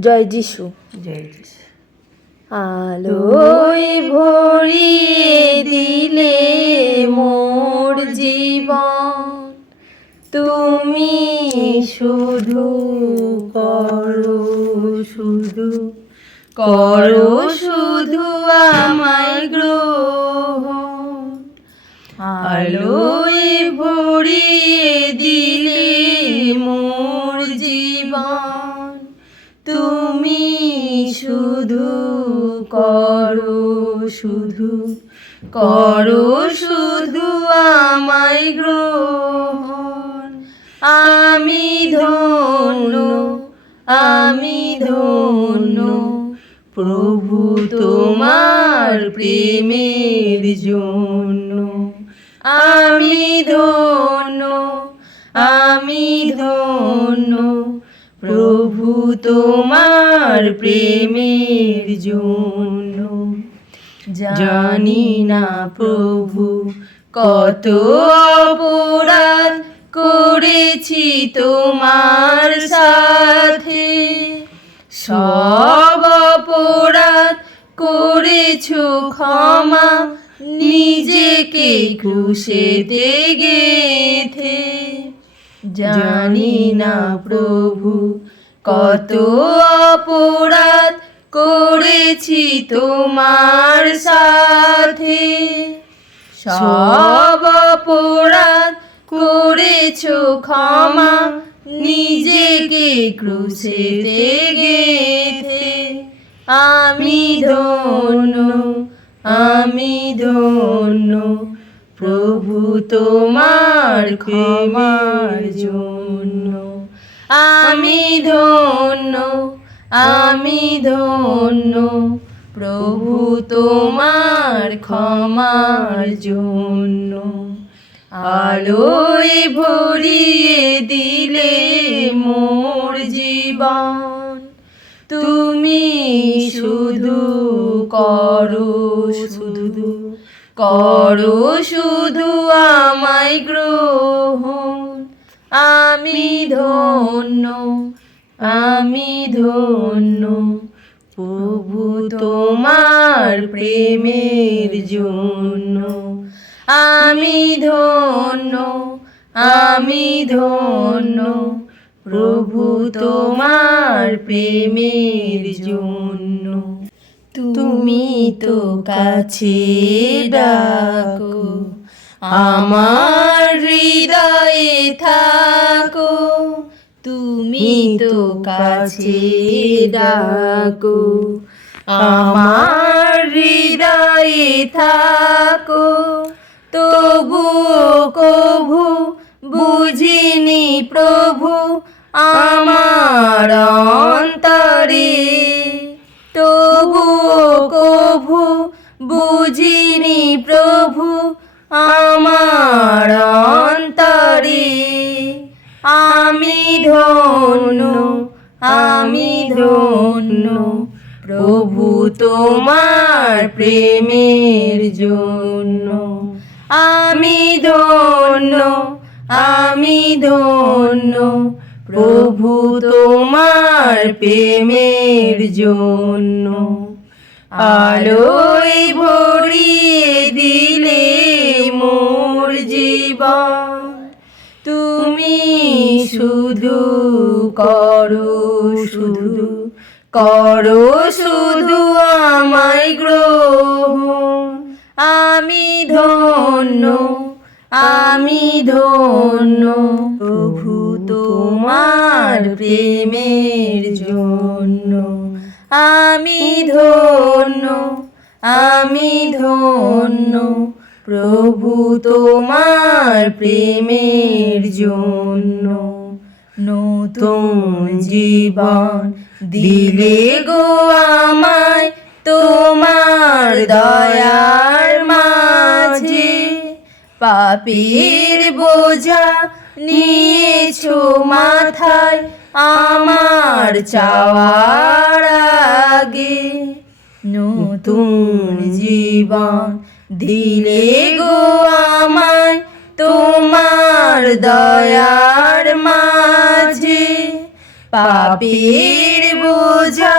জয় যিশু। জয় যিশু। আলোয় ভরিয়ে দিলে মোর জীবন। তুমি শুধু করো শুধু করো শুধু আমায় গ্রহণ। আলোয় ভরিয়ে দিলে মোর জীবন। তুমি শুধু করো শুধু করো শুধু আমায় গ্রহণ। আমি ধন্য আমি ধন্য, প্রভু তোমার প্রেমের জন্য। আমি ধন্য প্রভু তোমার প্রেমের জন্য। জানি না প্রভু, কত অপরাধ করেছি তোমার সাথে। সব অপরাধ করেছ, ক্ষমা নিজেকে ক্রুশেতে গেথে। জানি না প্রভু, কত অপরাধ করেছি তোমার সাথে। সব অপরাধ করেছ ক্ষমা, নিজেকে ক্রুশেতে গেথে। আমি ধন্য আমি ধন্য প্রভু তোমার ক্ষমার জন্য। আমি ধন্য আমি ধন্য, প্রভু তোমার ক্ষমার জন্য। আলোয় ভরিয়ে দিলে মোর জীবন। তুমি শুধু করো শুধু। করো শুধু আমায় গ্রহণ। আমি ধন্য আমি ধন্য। প্রভু তোমার প্রেমের জন্য। আমি ধন্য আমি ধন্য। প্রভু তোমার প্রেমের জন্য। তুমি তো কাছে ডাকো, আমার হৃদয়ে থাকো। তুমি তো কাছে ডাকো, আমার হৃদয়ে থাকো। তবু বুঝিনি প্রভু আমার অন্তরে। আমি ধন্য আমি ধন্য প্রভু তোমার প্রেমের জন্য। আমি ধন্য আমি ধন্য প্রভু তোমার প্রেমের জন্য। আলোয় ভরিয়ে দিলে মোর জীবন। তুমি শুধু করো শুধু করো শুধু আমায় গ্রহণ। আমি ধন্য আমি ধন্য, প্রভু তোমার প্রেমের জন্য। আমি ধন্য আমি ধন্য প্রভু তোমার প্রেমের জন্য। নতুন জীবন দিলে গো আমায় তোমার দয়ার মাঝে। পাপের বোঝা নিয়েছো মাথায়, আমার চাওয়ার আগে নতুন জীবন দিলে গো আমায় তোমার দয়ার মাঝে। পাপের বোঝা